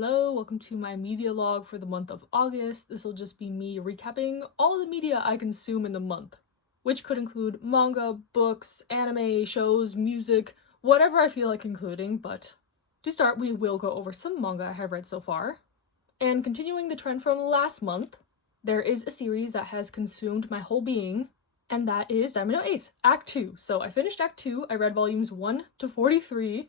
Hello, welcome to my media log for the month of August. This will just be me recapping all the media I consume in the month, which could include manga, books, anime, shows, music, whatever I feel like including, but to start we will go over some manga I have read so far. And continuing the trend from last month, there is a series that has consumed my whole being, and that is Diamond no Ace, Act 2. So I finished Act 2, I read volumes 1 to 43,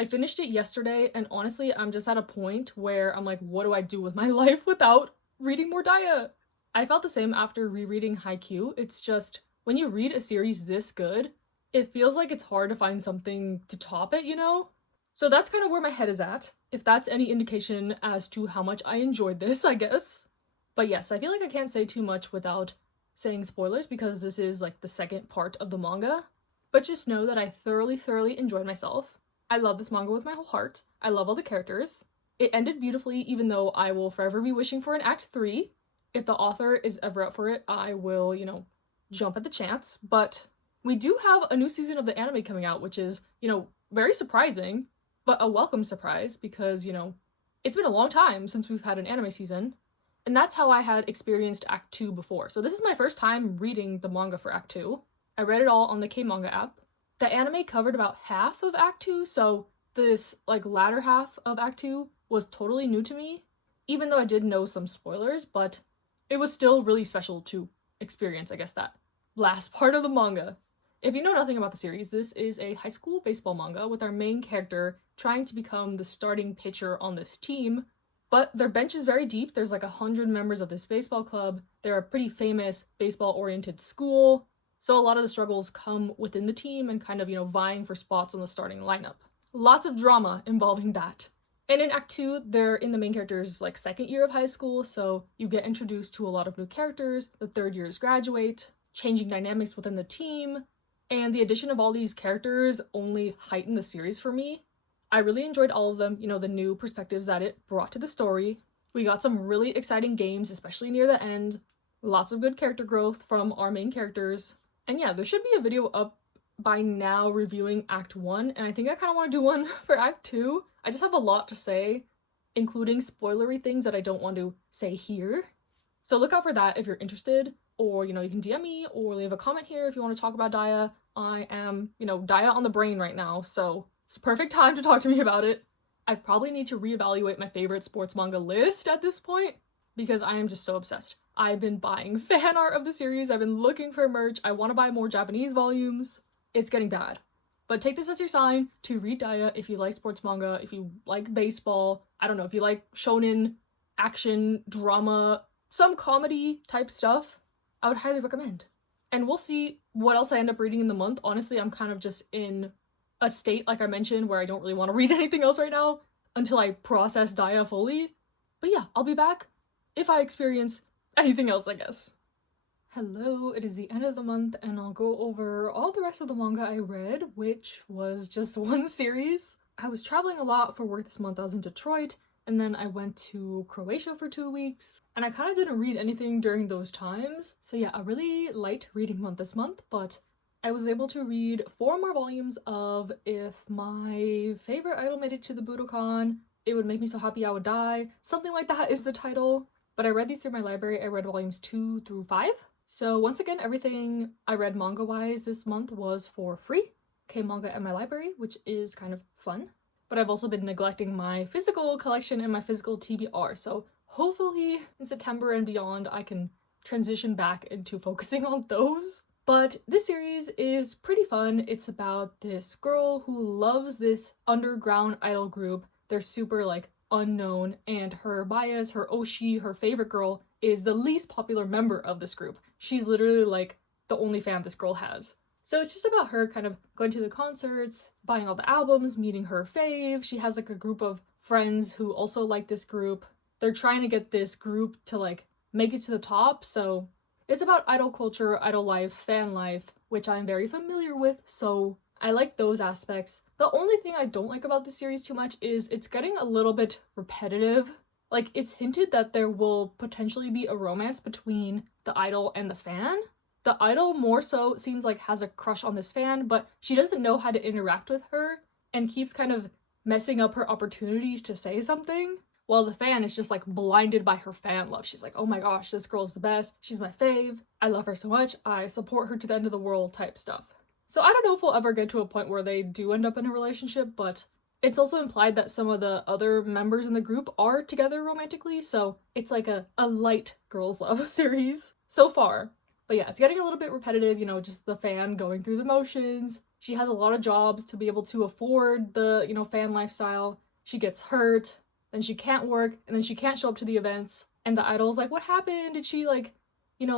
I finished it yesterday, and honestly, I'm just at a point where I'm like, what do I do with my life without reading more Daya? I felt the same after rereading Haikyuu. It's just, when you read a series this good, it feels like it's hard to find something to top it, you know? So that's kind of where my head is at, if that's any indication as to how much I enjoyed this, I guess. But yes, I feel like I can't say too much without saying spoilers because this is like the second part of the manga. But just know that I thoroughly enjoyed myself. I love this manga with my whole heart. I love all the characters. It ended beautifully, even though I will forever be wishing for an Act 3. If the author is ever up for it, I will, jump at the chance. But we do have a new season of the anime coming out, which is, very surprising, but a welcome surprise because, it's been a long time since we've had an anime season. And that's how I had experienced Act 2 before. So this is my first time reading the manga for Act 2. I read it all on the K-manga app. The anime covered about half of Act 2, so this, latter half of Act 2 was totally new to me, even though I did know some spoilers, but it was still really special to experience, I guess, that last part of the manga. If you know nothing about the series, this is a high school baseball manga with our main character trying to become the starting pitcher on this team, but their bench is very deep. There's 100 members of this baseball club. They're a pretty famous baseball-oriented school. So a lot of the struggles come within the team and kind of, vying for spots on the starting lineup. Lots of drama involving that. And in Act 2, they're in the main character's, second year of high school, so you get introduced to a lot of new characters, the third years graduate, changing dynamics within the team, and the addition of all these characters only heightened the series for me. I really enjoyed all of them, the new perspectives that it brought to the story. We got some really exciting games, especially near the end. Lots of good character growth from our main characters. And yeah, there should be a video up by now reviewing Act 1, and I think I kind of want to do one for Act 2. I just have a lot to say, including spoilery things that I don't want to say here. So look out for that if you're interested, or, you can DM me or leave a comment here if you want to talk about Daya. I am, Daya on the brain right now, so it's the perfect time to talk to me about it. I probably need to reevaluate my favorite sports manga list at this point, because I am just so obsessed. I've been buying fan art of the series, I've been looking for merch, I want to buy more Japanese volumes. It's getting bad. But take this as your sign to read Daya if you like sports manga, if you like baseball, I don't know, if you like shonen, action, drama, some comedy type stuff, I would highly recommend. And we'll see what else I end up reading in the month. Honestly, I'm kind of just in a state, like I mentioned, where I don't really want to read anything else right now until I process Daya fully. But yeah, I'll be back if I experience anything else, I guess. Hello, it is the end of the month and I'll go over all the rest of the manga I read, which was just one series. I was traveling a lot for work this month. I was in Detroit and then I went to Croatia for 2 weeks and I kind of didn't read anything during those times. So yeah, a really light reading month this month, but I was able to read 4 more volumes of If My Favorite Idol Made It to the Budokan, It Would Make Me So Happy I Would Die. Something like that is the title. But I read these through my library. I read volumes 2 through 5. So once again, everything I read manga-wise this month was for free. K-manga at my library, which is kind of fun. But I've also been neglecting my physical collection and my physical TBR. So hopefully in September and beyond, I can transition back into focusing on those. But this series is pretty fun. It's about this girl who loves this underground idol group. They're super unknown, and her bias, her oshi, her favorite girl, is the least popular member of this group. She's literally the only fan this girl has. So it's just about her kind of going to the concerts, buying all the albums, meeting her fave. She has a group of friends who also like this group. They're trying to get this group to make it to the top, so it's about idol culture, idol life, fan life, which I'm very familiar with, so I like those aspects. The only thing I don't like about the series too much is it's getting a little bit repetitive. It's hinted that there will potentially be a romance between the idol and the fan. The idol more so seems has a crush on this fan, but she doesn't know how to interact with her and keeps kind of messing up her opportunities to say something. while the fan is just like blinded by her fan love. She's like, oh my gosh, this girl's the best. She's my fave. I love her so much. I support her to the end of the world type stuff. So I don't know if we'll ever get to a point where they do end up in a relationship, but it's also implied that some of the other members in the group are together romantically, so it's like a light girls' love series so far. But yeah, it's getting a little bit repetitive, just the fan going through the motions. She has a lot of jobs to be able to afford the, fan lifestyle. She gets hurt, then she can't work, and then she can't show up to the events. And the idol's like, what happened? Did she,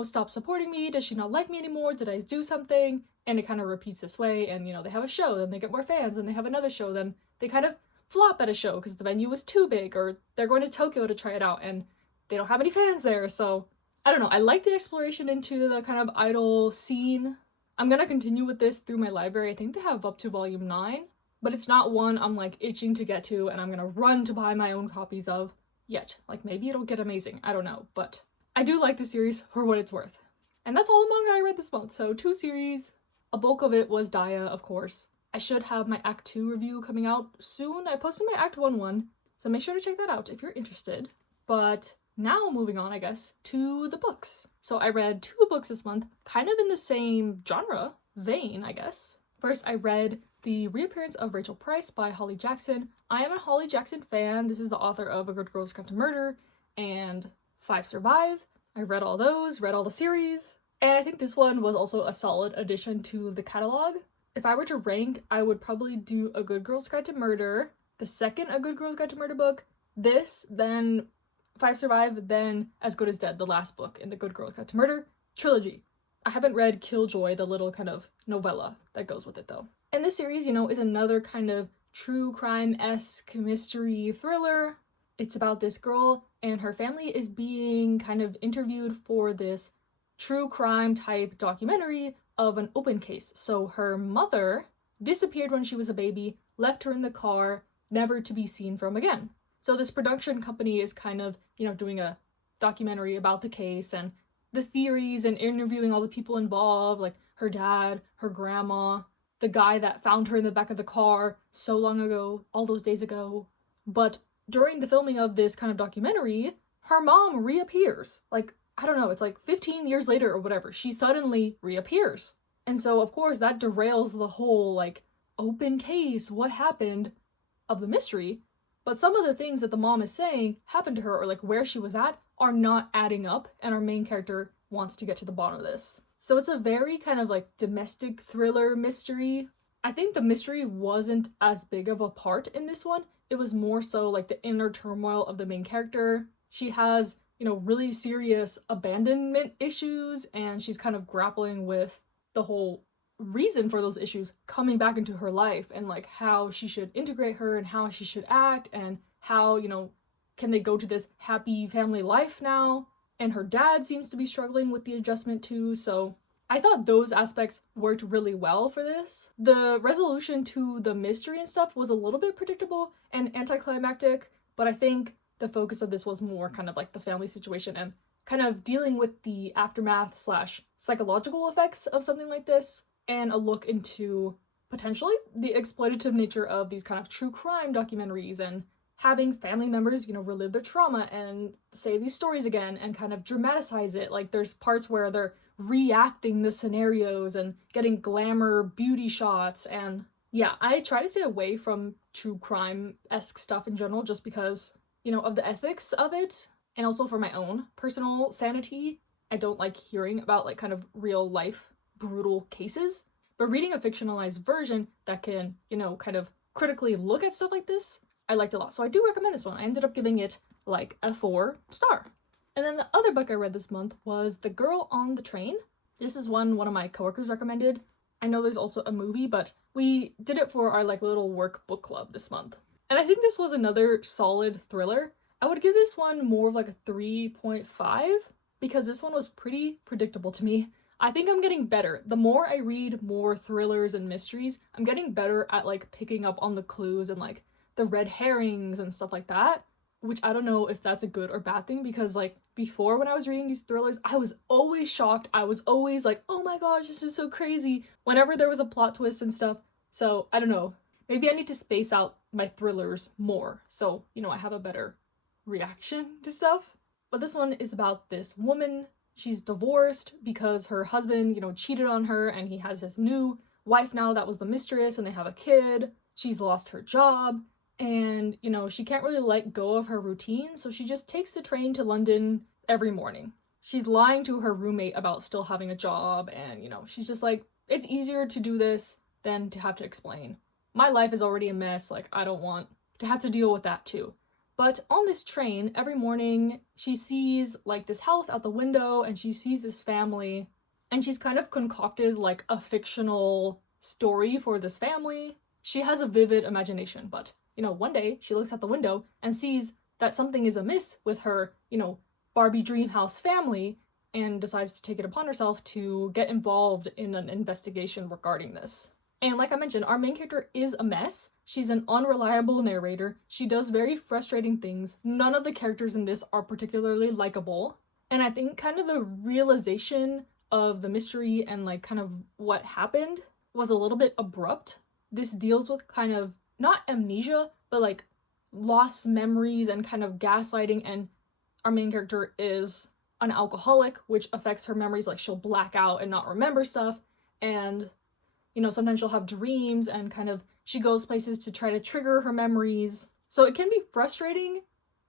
stop supporting me? Does she not like me anymore? Did I do something? And it kind of repeats this way, and, they have a show, then they get more fans, and they have another show, then they kind of flop at a show because the venue was too big, or they're going to Tokyo to try it out, and they don't have any fans there, so I don't know. I like the exploration into the kind of idol scene. I'm gonna continue with this through my library. I think they have up to volume 9, but it's not one I'm like itching to get to and I'm gonna run to buy my own copies of yet. Like maybe it'll get amazing, I don't know, but I do like the series for what it's worth. And that's all the manga I read this month, so 2 series. A bulk of it was Daya, of course. I should have my Act 2 review coming out soon. I posted my Act 1 one, so make sure to check that out if you're interested. But now moving on, I guess, to the books. So I read 2 books this month, kind of in the same genre, vein, I guess. First, I read The Reappearance of Rachel Price by Holly Jackson. I am a Holly Jackson fan. This is the author of A Good Girl's Guide to Murder and 5 Survive. I read all those, read all the series, and I think this one was also a solid addition to the catalog. If I were to rank, I would probably do A Good Girl's Guide to Murder, the second A Good Girl's Guide to Murder book, this, then 5 Survive, then As Good as Dead, the last book in the Good Girl's Guide to Murder trilogy. I haven't read Killjoy, the little kind of novella that goes with it though. And this series, is another kind of true crime-esque mystery thriller. It's about this girl and her family is being kind of interviewed for this true crime type documentary of an open case. So her mother disappeared when she was a baby, left her in the car, never to be seen from again. So this production company is kind of, doing a documentary about the case and the theories and interviewing all the people involved, like her dad, her grandma, the guy that found her in the back of the car so long ago, all those days ago. But during the filming of this kind of documentary, her mom reappears. Like, I don't know, it's like 15 years later or whatever, she suddenly reappears. And so, of course, that derails the whole, like, open case, what happened of the mystery. But some of the things that the mom is saying happened to her, or like where she was at, are not adding up, and our main character wants to get to the bottom of this. So it's a very kind of like domestic thriller mystery. I think the mystery wasn't as big of a part in this one. It was more so like the inner turmoil of the main character. She has, really serious abandonment issues, and she's kind of grappling with the whole reason for those issues coming back into her life, and like how she should integrate her and how she should act, and how, can they go to this happy family life now? And her dad seems to be struggling with the adjustment too, so I thought those aspects worked really well for this. The resolution to the mystery and stuff was a little bit predictable and anticlimactic, but I think the focus of this was more kind of like the family situation and kind of dealing with the aftermath / psychological effects of something like this, and a look into potentially the exploitative nature of these kind of true crime documentaries and having family members, relive their trauma and say these stories again and kind of dramatize it. Like there's parts where they're reacting the scenarios and getting glamour beauty shots, and yeah, I try to stay away from true crime-esque stuff in general just because, of the ethics of it, and also for my own personal sanity. I don't like hearing about like kind of real life brutal cases, but reading a fictionalized version that can, kind of critically look at stuff like this, I liked a lot. So I do recommend this one. I ended up giving it like a 4-star. And then the other book I read this month was The Girl on the Train. This is one of my coworkers recommended. I know there's also a movie, but we did it for our like little work book club this month. And I think this was another solid thriller. I would give this one more of like a 3.5 because this one was pretty predictable to me. I think I'm getting better. The more I read more thrillers and mysteries, I'm getting better at like picking up on the clues and like the red herrings and stuff like that, which I don't know if that's a good or bad thing, because like before when I was reading these thrillers, I was always shocked. I was always like, oh my gosh, this is so crazy whenever there was a plot twist and stuff. So I don't know, maybe I need to space out my thrillers more so, I have a better reaction to stuff. But this one is about this woman. She's divorced because her husband, cheated on her, and he has his new wife now that was the mistress, and they have a kid. She's lost her job, and, she can't really let go of her routine, so she just takes the train to London every morning. She's lying to her roommate about still having a job, and, she's just like, it's easier to do this than to have to explain. My life is already a mess, like, I don't want to have to deal with that too. But on this train, every morning, she sees, like, this house out the window, and she sees this family, and she's kind of concocted, like, a fictional story for this family. She has a vivid imagination, but, one day, she looks out the window and sees that something is amiss with her, Barbie Dreamhouse family, and decides to take it upon herself to get involved in an investigation regarding this. And like I mentioned, our main character is a mess. She's an unreliable narrator. She does very frustrating things. None of the characters in this are particularly likable. And I think kind of the realization of the mystery and like kind of what happened was a little bit abrupt. This deals with kind of not amnesia, but like lost memories and kind of gaslighting, and our main character is an alcoholic, which affects her memories. Like, she'll black out and not remember stuff, and sometimes she'll have dreams, and kind of she goes places to try to trigger her memories. So it can be frustrating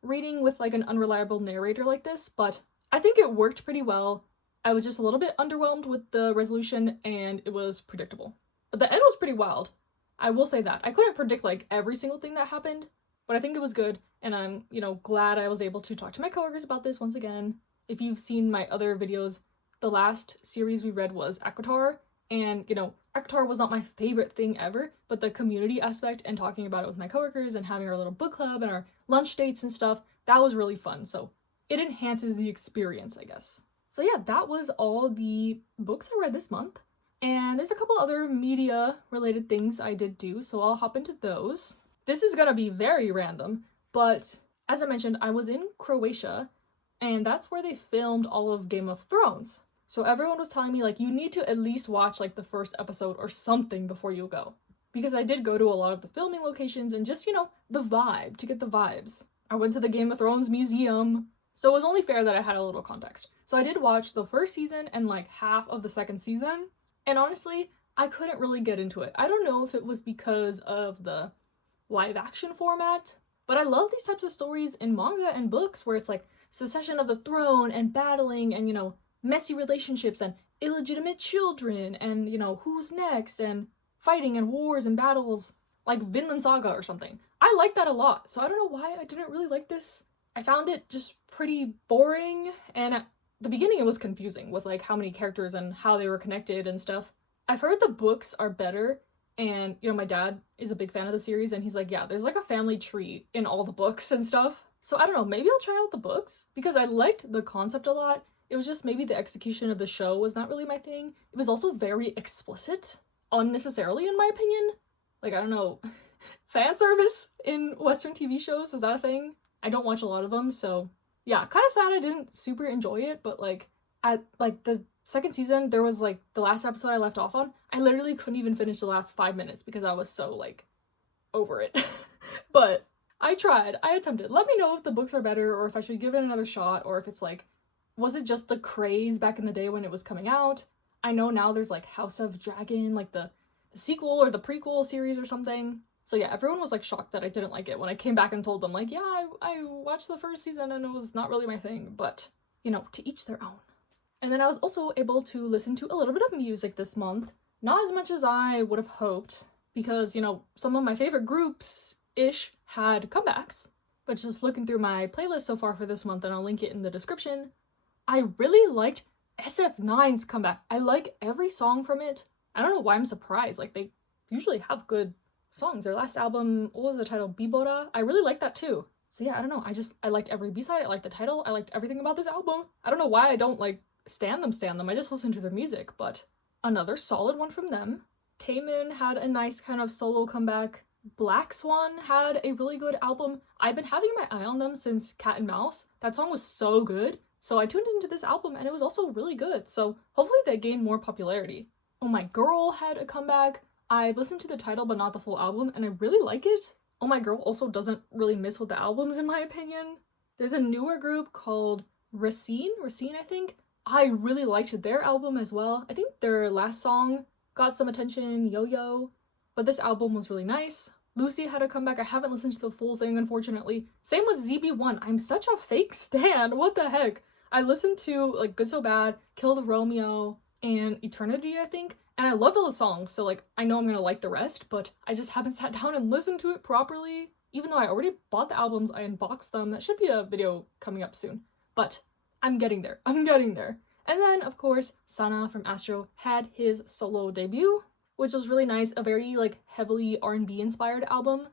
reading with like an unreliable narrator like this, but I think it worked pretty well. I was just a little bit underwhelmed with the resolution, and it was predictable. But the end was pretty wild. I will say that. I couldn't predict like every single thing that happened, but I think it was good, and I'm, glad I was able to talk to my coworkers about this once again. If you've seen my other videos, the last series we read was ACOTAR, and, ACOTAR was not my favorite thing ever, but the community aspect and talking about it with my coworkers and having our little book club and our lunch dates and stuff, that was really fun, so it enhances the experience, I guess. So yeah, that was all the books I read this month. And there's a couple other media-related things I did do, so I'll hop into those. This is gonna be very random, but as I mentioned, I was in Croatia, and that's where they filmed all of Game of Thrones. So everyone was telling me, like, you need to at least watch, like, the first episode or something before you go. Because I did go to a lot of the filming locations and just, the vibe, to get the vibes. I went to the Game of Thrones museum, so it was only fair that I had a little context. So I did watch the first season and, like, half of the second season, and honestly, I couldn't really get into it. I don't know if it was because of the live action format, but I love these types of stories in manga and books where it's like succession of the throne and battling and, messy relationships and illegitimate children and, who's next and fighting and wars and battles, like Vinland Saga or something. I like that a lot, so I don't know why I didn't really like this. I found it just pretty boring, and at the beginning it was confusing with like how many characters and how they were connected and stuff. I've heard the books are better, and my dad is a big fan of the series, and he's like, yeah, there's like a family tree in all the books and stuff. So I don't know, maybe I'll try out the books because I liked the concept a lot. It was just maybe the execution of the show was not really my thing. It was also very explicit, unnecessarily in my opinion. Like, I don't know, fan service in Western TV shows, is that a thing? I don't watch a lot of them, so yeah, kind of sad I didn't super enjoy it, but like at like the second season, there was like the last episode I left off on, I literally couldn't even finish the last 5 minutes because I was so like over it. But I tried, I attempted. Let me know if the books are better or if I should give it another shot, or if it's like, was it just the craze back in the day when it was coming out? I know now there's like House of Dragon, like the sequel or the prequel series or something. So yeah, everyone was like shocked that I didn't like it when I came back and told them like, yeah, I watched the first season and it was not really my thing, but to each their own. And then I was also able to listen to a little bit of music this month. Not as much as I would have hoped, because, some of my favorite groups-ish had comebacks. But just looking through my playlist so far for this month, and I'll link it in the description, I really liked SF9's comeback. I like every song from it. I don't know why I'm surprised. Like, they usually have good songs. Their last album, what was the title? Bibora? I really like that too. So yeah, I don't know. I liked every B-side. I liked the title. I liked everything about this album. I don't know why I don't like stan them. I just listen to their music, but another solid one from them. Taemin had a nice kind of solo comeback. Black Swan had a really good album. I've been having my eye on them since Cat and Mouse. That song was so good. So I tuned into this album and it was also really good. So hopefully they gain more popularity. Oh My Girl had a comeback. I listened to the title but not the full album, and I really like it. Oh My Girl also doesn't really miss with the albums in my opinion. There's a newer group called Racine, I think. I really liked their album as well. I think their last song got some attention, Yo Yo, but this album was really nice. Lucy had a comeback. I haven't listened to the full thing, unfortunately. Same with ZB1. I'm such a fake stan. What the heck? I listened to like Good So Bad, Kill the Romeo, and Eternity, I think, and I loved all the songs, so like I know I'm gonna like the rest, but I just haven't sat down and listened to it properly. Even though I already bought the albums, I unboxed them. That should be a video coming up soon. But I'm getting there. I'm getting there. And then, of course, Sana from Astro had his solo debut, which was really nice. A very, like, heavily R&B inspired album.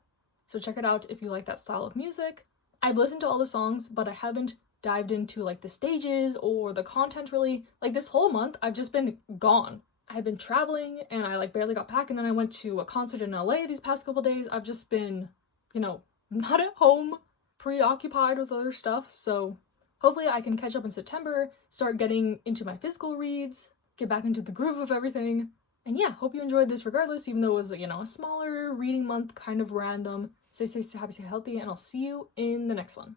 So check it out if you like that style of music. I've listened to all the songs, but I haven't dived into, like, the stages or the content, really. Like, this whole month, I've just been gone. I've been traveling, and I, like, barely got back, and then I went to a concert in LA these past couple days. I've just been, you know, not at home, preoccupied with other stuff, so hopefully I can catch up in September, start getting into my physical reads, get back into the groove of everything. And yeah, hope you enjoyed this regardless, even though it was, you know, a smaller reading month, kind of random. Stay safe, stay happy, stay healthy, and I'll see you in the next one.